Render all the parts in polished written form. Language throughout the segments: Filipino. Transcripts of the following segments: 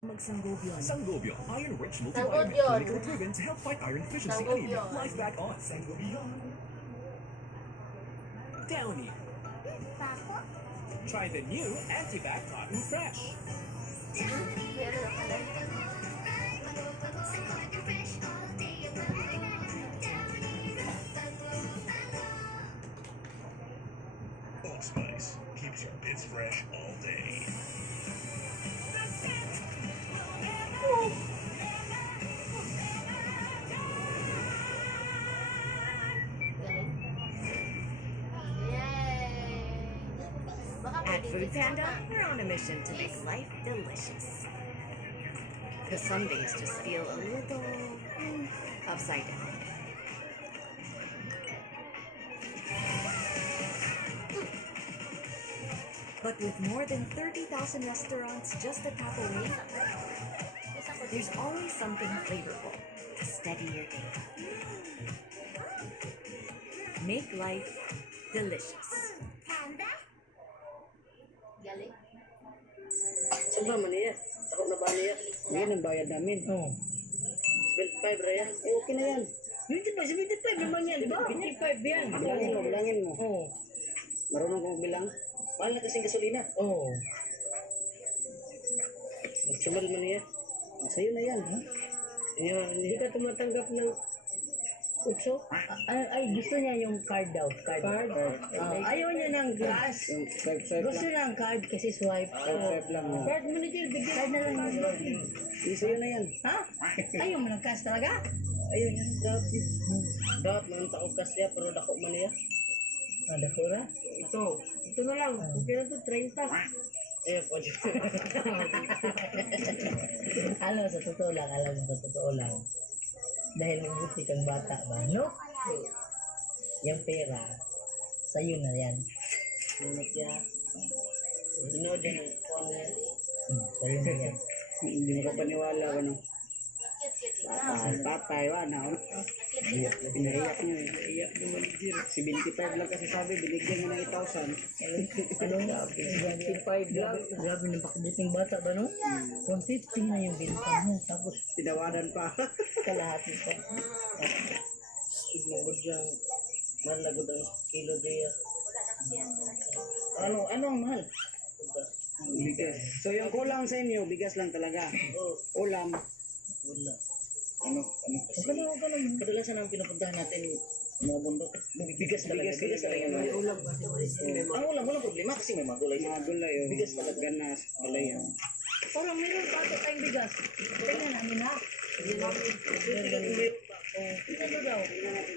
Sangobion. Sangobion, iron-rich Sangobion. multivitamin, clinically proven to help fight iron deficiency anemia. Sangobion. Life back on Sangobion. Downy. Try the new Antibac Cotton Fresh. Meron ako lang. Old Spice keeps your bits fresh all day. Galing. Yay! Baka At pwede Food gusto Panda, ka. we're on a mission to make life delicious. Because some days just feel a little upside down. But with more than 30,000 restaurants just a tap away, Isa ko there's dito. always something flavorful to steady your day. Make life delicious. Galing. Sobra man niya. Takot na ba niya? Yan ang bayad namin. Oo. 25 Raya. Eh, okay na yan. 75 naman yan, di ba? 55 yan. Bilangin mo. Oo. Marunong kong bilang. Mahal na kasing gasolina. Oo. Magsamal man niya. Sa'yo na yan. Ha? Hindi ka tumatanggap ng ukso? Ay, gusto niya yung card daw. Card? Ayaw niya ng glass. Yung swipe Gusto lang. niya ang card kasi swipe. Swipe lang. Oh. Card manager, bigyan. Card na lang yun. Sa'yo na yan. Ha? Ayaw mo ng cash talaga? Ayun yan. Grabe. Dapat man takot kasya pero dako man niya. Ada kura? Ito. Ito na lang. Okay na to, 30. Eh, pwede. Alam, sa totoo lang. Alam mo, sa totoo lang. Dahil mabuti kang bata ba, no? Yung pera, sa'yo na yan. Sunod niya. Sunod din. Kuha niya. Sa'yo na yan. Hindi mo ka paniwala. Ano? Cute-cute Patay. Wala. Pinahiyak niyo eh. Pinahiyak niyo manager. Si 25 lang kasi sabi, binigyan niya ng 8,000. Ano? 25 lang. Grabe ng pakabuting bata ba, no? 150 na yung binta mo. Tapos, Tinawadan pa. kalahati pa. Tignan ko dyan. Mahal na ang kilo diya. Ano ang mahal? Bigas. So yung kulang sa inyo, bigas lang talaga. Ulam. Wala. Ano kasi? Kadalasan ang pinupuntahan natin mga bundok. Bigas talaga. Bigas talaga. May ulam kasi. Ang ulam, walang problema kasi may mga gulay. Mga gulay. Bigas talaga. Ganas, palay. Parang meron pa ito tayong bigas. Tingnan namin ha. Ano daw?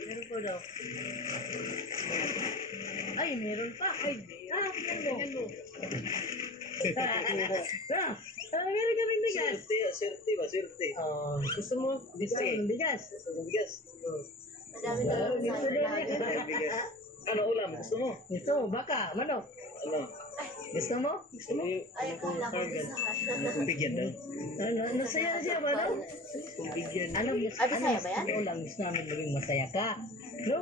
Meron po daw. Ay, meron pa. Ay, tingnan mo. Meron kami bigas. Sirte ba? Sirte. Gusto mo? Gusto mo bigas? Bigas. Madami talaga sa Bigas. Ano ulam? Gusto mo? Gusto mo? Baka? Manok? Ano? Gusto mo? Gusto mo? Ay, akala ko sa Bigyan daw. Nasaya siya ba daw? Bigyan. Ano? Ay, masaya ba yan? Ano lang gusto namin maging masaya ka? No?